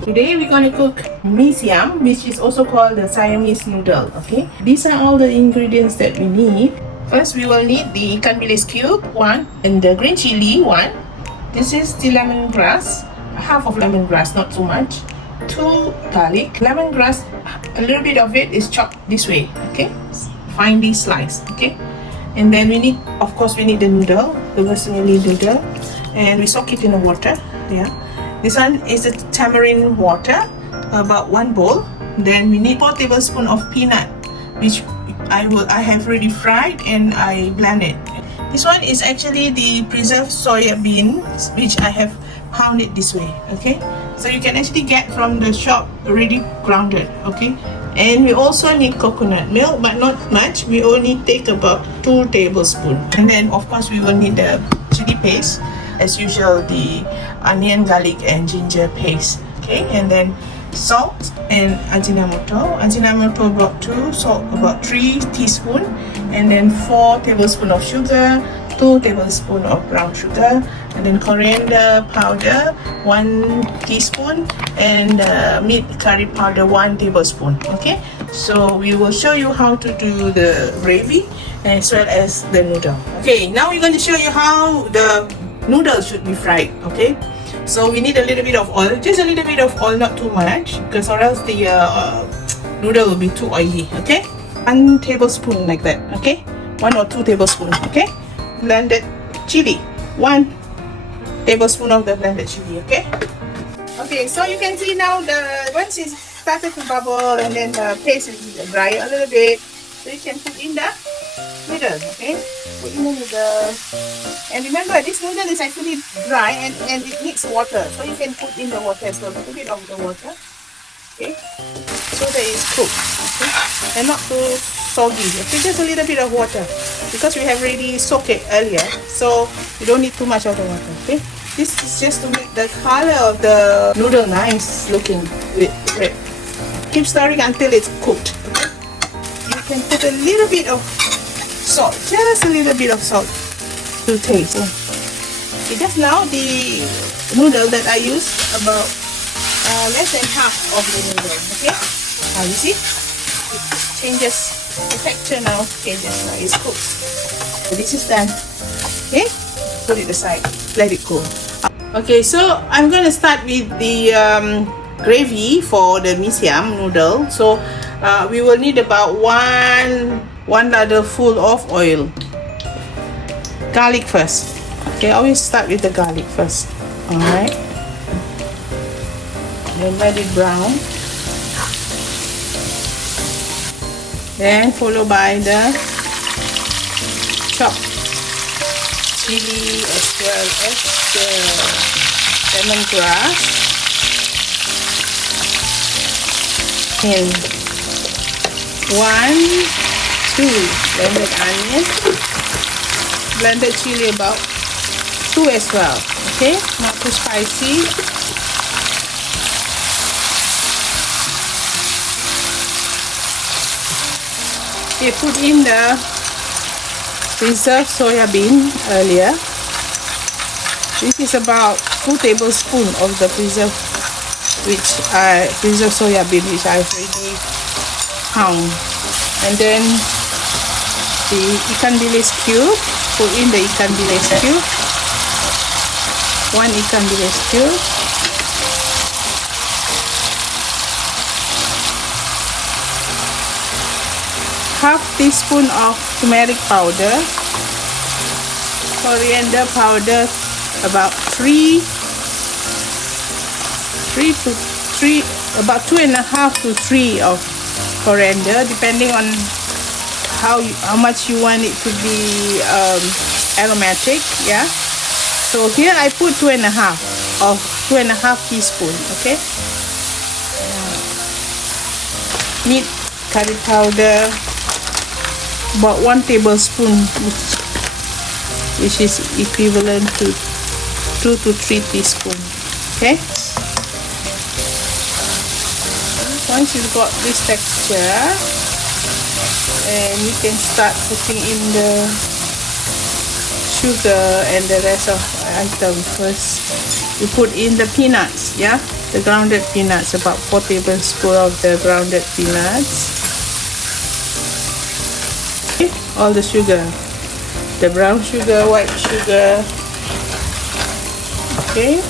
Today we're going to cook Mee Siam, which is also called the Siamese Noodle. Okay, these are all the ingredients that we need. First, we will need the ikan bilis cube, one, and the green chili, one. This is the lemongrass, half of lemongrass, not too much. 2 garlic. Lemongrass, a little bit of it is chopped this way, okay? Finely sliced, okay? And then we need, of course, we need the noodle, the vermicelli noodle, and we soak it in the water, yeah. This one is the tamarind water, about 1 bowl. Then we need 4 tablespoons of peanut, which I have already fried and I blended. This one is actually the preserved soya bean, which I have pounded this way, okay? So you can actually get from the shop already grounded, okay? And we also need coconut milk, but not much. We only take about 2 tablespoons. And then of course we will need the chili paste, as usual, the onion, garlic and ginger paste, okay? And then salt and ajinomoto. Ajinomoto about 2, salt about 3 teaspoons, and then 4 tablespoons of sugar, 2 tablespoons of brown sugar, and then coriander powder 1 teaspoon, and meat curry powder 1 tablespoon. Okay, so we will show you how to do the gravy as well as the noodle. Okay, now we're going to show you how the noodle should be fried. Okay, so we need a little bit of oil, just a little bit of oil, not too much, because or else the noodle will be too oily. Okay, 1 tablespoon like that. Okay, 1 or 2 tablespoons. Okay, blended chili, 1 tablespoon of the blended chili. Okay, okay, so you can see now the once it started to bubble and then the paste is dry a little bit, so you can put in the noodle. Okay, put in the noodle. And remember, this noodle is actually dry and it needs water, so you can put in the water as well, a little bit of the water, okay, so that it's cooked, okay, and not too soggy. Okay, just a little bit of water, because we have already soaked it earlier, so you don't need too much of the water. Okay, this is just to make the color of the noodle nice looking with red. Keep stirring until it's cooked. Okay, you can put a little bit of salt, just a little bit of salt to taste. Okay, just now the noodle that I used about less than half of the noodle. Okay, now you see it changes the texture now. Okay, just now it's cooked. So this is done. Okay, put it aside, let it cool. Okay, so I'm going to start with the gravy for the Mee Siam noodle. So we will need about one ladle full of oil. Garlic first. Okay, always start with the garlic first. Alright, then let it brown, then followed by the chopped chili as well as the lemongrass and 1, 2 blended onion, blended chili about 2 as well. Okay, not too spicy. Okay, put in the preserved soya bean earlier. This is about 2 tablespoons of the preserved soya bean, which I've already pound. And then the ikan bilis cube, put in the ikan bilis cube, 1 ikan bilis cube, half teaspoon of turmeric powder, coriander powder about about 2.5 to 3 of coriander, depending on how much you want it to be aromatic. Yeah, so here I put 2.5 teaspoon. Okay, meat curry powder about 1 tablespoon, which is equivalent to 2 to 3 teaspoons. Okay, once you've got this texture, and you can start putting in the sugar and the rest of the item. First you put in the peanuts, yeah, the grounded peanuts, about 4 tablespoons of the grounded peanuts. Okay, all the sugar, the brown sugar, white sugar. Okay,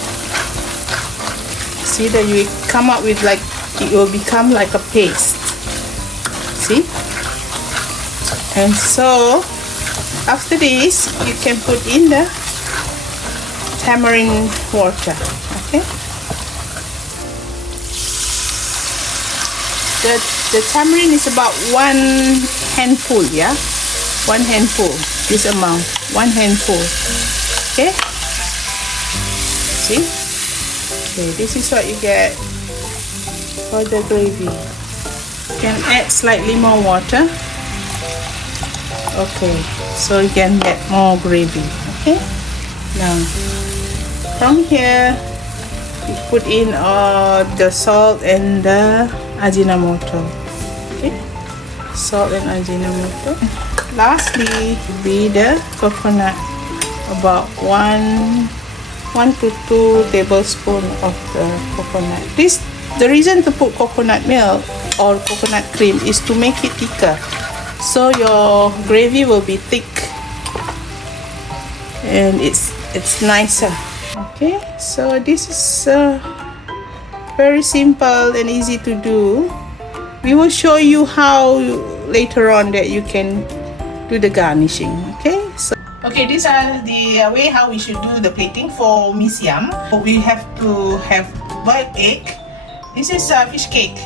see that you come up with like, it will become like a paste. See? And so after this, you can put in the tamarind water. Okay, the tamarind is about 1 handful. Yeah, 1 handful, this amount, 1 handful. Okay, see? Okay, this is what you get for the gravy. You can add slightly more water. Okay, so you can get more gravy. Okay, now from here you put in the salt and the ajinomoto. Okay, salt and ajinomoto. Lastly be the coconut, about 1 to 2 tablespoons of the coconut. The reason to put coconut milk or coconut cream is to make it thicker, so your gravy will be thick and it's nicer. Okay, so this is very simple and easy to do. We will show you how later on that you can do the garnishing. Okay, so okay, these are the way how we should do the plating for Mee Siam. We have to have boiled egg. This is fish cake.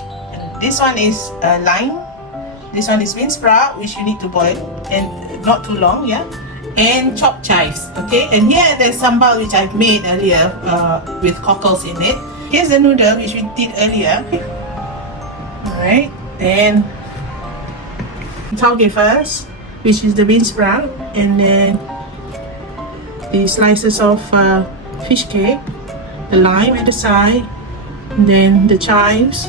This one is lime. This one is bean sprout, which you need to boil and not too long, yeah. And chopped chives, okay. And here there's sambal which I've made earlier with cockles in it. Here's the noodle which we did earlier. Alright, then tauge first, which is the bean sprout, and then the slices of fish cake, the lime at the side, and then the chives,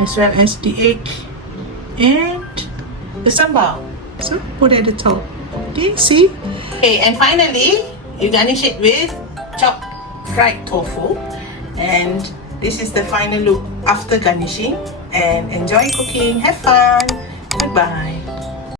as well as the egg and the sambal. So put at the top. Okay, see? Okay, and finally you garnish it with chopped fried tofu. And this is the final look after garnishing. And enjoy cooking. Have fun. Goodbye.